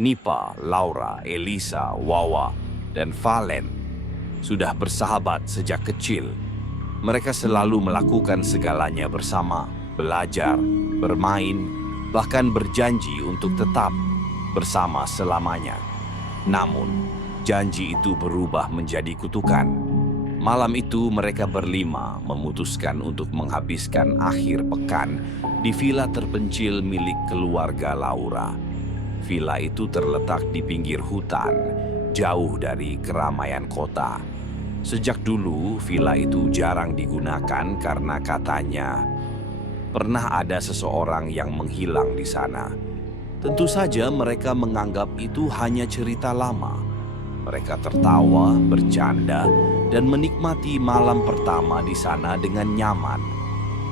Nipa, Laura, Elisa, Wawa, dan Valen sudah bersahabat sejak kecil. Mereka selalu melakukan segalanya bersama, belajar, bermain, bahkan berjanji untuk tetap bersama selamanya. Namun, janji itu berubah menjadi kutukan. Malam itu mereka berlima memutuskan untuk menghabiskan akhir pekan di villa terpencil milik keluarga Laura. Villa itu terletak di pinggir hutan, jauh dari keramaian kota. Sejak dulu, villa itu jarang digunakan karena katanya pernah ada seseorang yang menghilang di sana. Tentu saja mereka menganggap itu hanya cerita lama. Mereka tertawa, bercanda, dan menikmati malam pertama di sana dengan nyaman.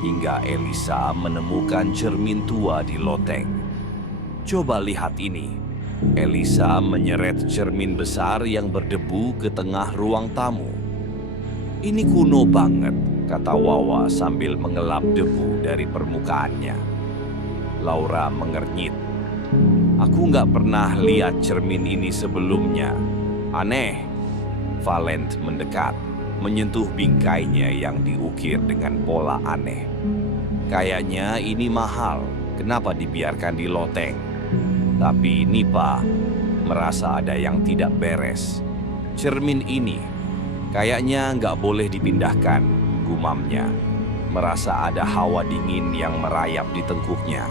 Hingga Elisa menemukan cermin tua di loteng. Coba lihat ini. Elisa menyeret cermin besar yang berdebu ke tengah ruang tamu. Ini kuno banget, kata Wawa sambil mengelap debu dari permukaannya. Laura mengernyit. Aku nggak pernah lihat cermin ini sebelumnya. Aneh. Valent mendekat, menyentuh bingkainya yang diukir dengan pola aneh. Kayaknya ini mahal, kenapa dibiarkan di loteng? Tapi Nipa merasa ada yang tidak beres. Cermin ini kayaknya nggak boleh dipindahkan, gumamnya. Merasa ada hawa dingin yang merayap di tengkuknya.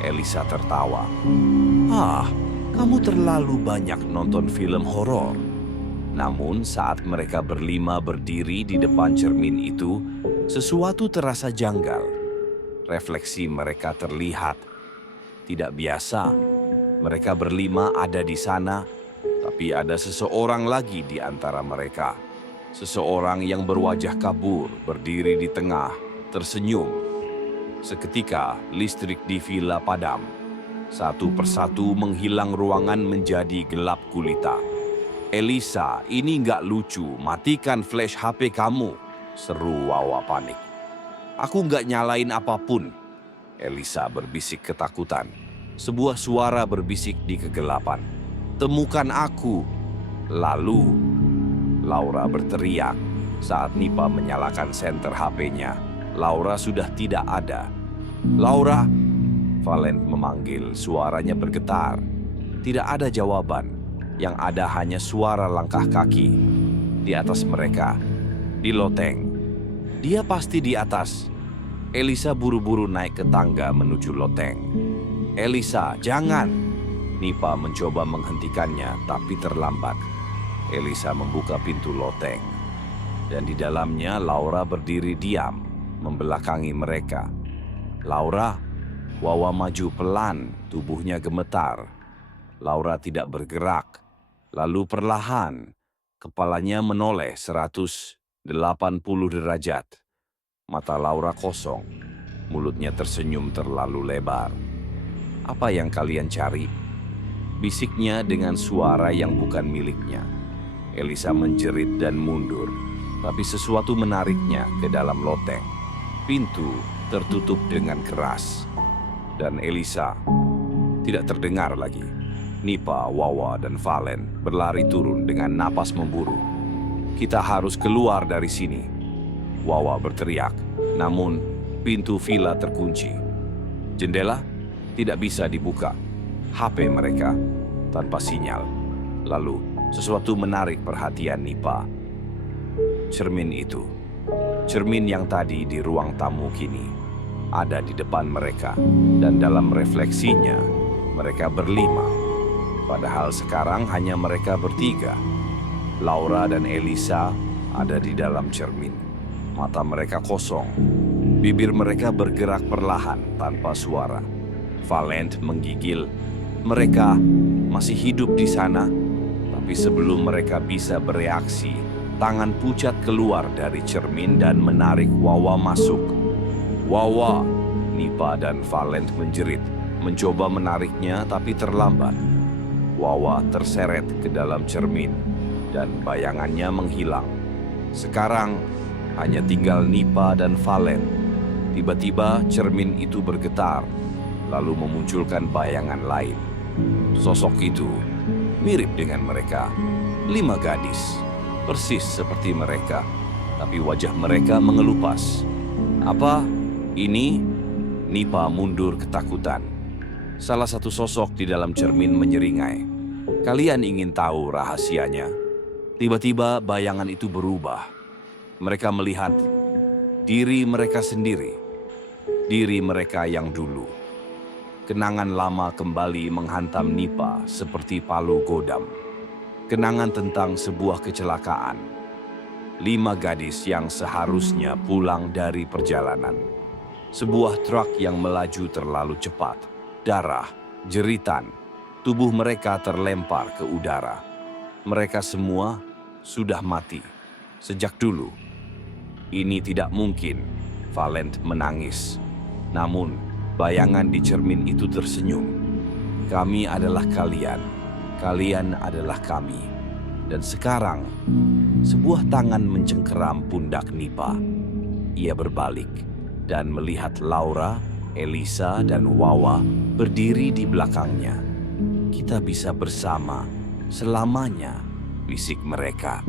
Elisa tertawa. Ah, kamu terlalu banyak nonton film horor. Namun saat mereka berlima berdiri di depan cermin itu, sesuatu terasa janggal. Refleksi mereka terlihat tidak biasa. Mereka berlima ada di sana, tapi ada seseorang lagi di antara mereka. Seseorang yang berwajah kabur, berdiri di tengah, tersenyum. Seketika, listrik di villa padam. Satu persatu menghilang, ruangan menjadi gelap gulita. Elisa, ini nggak lucu, matikan flash HP kamu, seru Wawa panik. Aku nggak nyalain apapun, Elisa berbisik ketakutan. Sebuah suara berbisik di kegelapan. Temukan aku. Lalu, Laura berteriak saat Nipa menyalakan senter HP-nya. Laura sudah tidak ada. Laura, Valent memanggil, suaranya bergetar. Tidak ada jawaban. Yang ada hanya suara langkah kaki. Di atas mereka, di loteng. Dia pasti di atas. Elisa buru-buru naik ke tangga menuju loteng. Elisa, jangan! Nipa mencoba menghentikannya, tapi terlambat. Elisa membuka pintu loteng. Dan di dalamnya Laura berdiri diam, membelakangi mereka. Laura, Wawa maju pelan, tubuhnya gemetar. Laura tidak bergerak. Lalu perlahan, kepalanya menoleh 180 derajat. Mata Laura kosong, mulutnya tersenyum terlalu lebar. Apa yang kalian cari? Bisiknya dengan suara yang bukan miliknya. Elisa menjerit dan mundur, tapi sesuatu menariknya ke dalam loteng. Pintu tertutup dengan keras. Dan Elisa tidak terdengar lagi. Nipa, Wawa, dan Valen berlari turun dengan napas memburu. Kita harus keluar dari sini, Wawa berteriak. Namun, pintu villa terkunci. Jendela tidak bisa dibuka. HP mereka tanpa sinyal. Lalu, sesuatu menarik perhatian Nipa. Cermin itu. Cermin yang tadi di ruang tamu kini ada di depan mereka. Dan dalam refleksinya, mereka berlima. Padahal sekarang hanya mereka bertiga. Laura dan Elisa ada di dalam cermin. Mata mereka kosong. Bibir mereka bergerak perlahan tanpa suara. Valent menggigil. Mereka masih hidup di sana. Tapi sebelum mereka bisa bereaksi, tangan pucat keluar dari cermin dan menarik Wawa masuk. Wawa, Nipa dan Valent menjerit. Mencoba menariknya tapi terlambat. Wawa terseret ke dalam cermin dan bayangannya menghilang. Sekarang hanya tinggal Nipa dan Valent. Tiba-tiba cermin itu bergetar, lalu memunculkan bayangan lain. Sosok itu mirip dengan mereka. 5 gadis, persis seperti mereka, tapi wajah mereka mengelupas. Apa ini? Nipa mundur ketakutan. Salah satu sosok di dalam cermin menyeringai. Kalian ingin tahu rahasianya? Tiba-tiba bayangan itu berubah. Mereka melihat diri mereka sendiri, diri mereka yang dulu. Kenangan lama kembali menghantam Nipa seperti palu godam. Kenangan tentang sebuah kecelakaan. 5 gadis yang seharusnya pulang dari perjalanan. Sebuah truk yang melaju terlalu cepat. Darah, jeritan, tubuh mereka terlempar ke udara. Mereka semua sudah mati sejak dulu. Ini tidak mungkin, Valent menangis. Namun, bayangan di cermin itu tersenyum. Kami adalah kalian. Kalian adalah kami. Dan sekarang, sebuah tangan mencengkeram pundak Nipa. Ia berbalik dan melihat Laura, Elisa, dan Wawa berdiri di belakangnya. Kita bisa bersama selamanya, bisik mereka.